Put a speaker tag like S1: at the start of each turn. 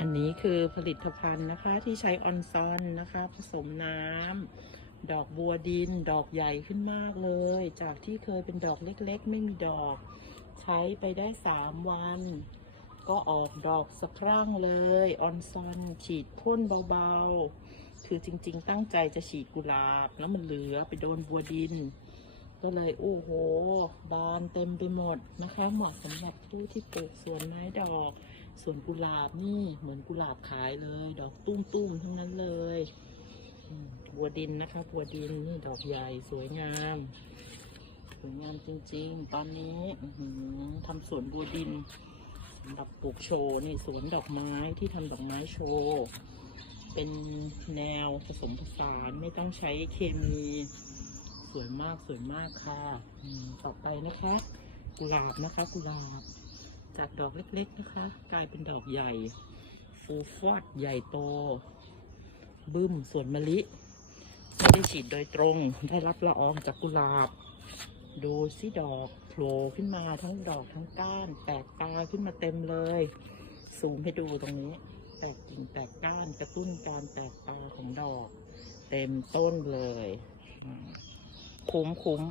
S1: อันนี้คือผลิตภัณฑ์นะคะที่ใช้ออนซอนนะคะ ผสมน้ำดอกบัวดิน ดอกใหญ่ขึ้นมากเลย จากที่เคยเป็นดอกเล็กๆ ไม่มีดอก ใช้ไปได้สามวัน ก็ออกดอกสะพรั่งเลยออนซอนฉีดพ่นเบาๆ คือจริงๆ ตั้งใจจะฉีดกุหลาบ แล้วมันเหลือไปโดนบัวดิน ก็เลยโอ้โห บานเต็มไปหมดนะคะเหมาะสำหรับผู้ที่ปลูกสวนไม้ดอกสวนกุหลาบนี่เหมือนกุหลาบขายเลย ดอกตุ้มๆทั้งนั้นเลยบัวดินนะคะบัวดินนี่ดอกใหญ่สวยงามสวยงามจริงๆ ตอนนี้ทำสวนบัวดินสำหรับปลูกโชว์นี่สวนดอกไม้ที่ทำดอกไม้โชว์เป็นแนวผสมผสานไม่ต้องใช้เคมี สวยมากสวยมากค่ะต่อไปนะคะ กุหลาบนะคะ กุหลาบ จากดอกเล็ก ๆนะคะ กลายเป็นดอกใหญ่ ฟูฟอดใหญ่โต บึ้มสวนมะลิไม่ได้ฉีดโดยตรงได้รับละอองจากกุหลาบ ดูสิดอกโผล่ขึ้นมาทั้งดอกทั้งก้าน แตกตาขึ้นมาเต็มเลยซูมให้ดูตรงนี้ แตกกิ่งแตกก้านกระตุ้นการแตกตาของดอก เต็มต้นเลย คุ้มคุ้ม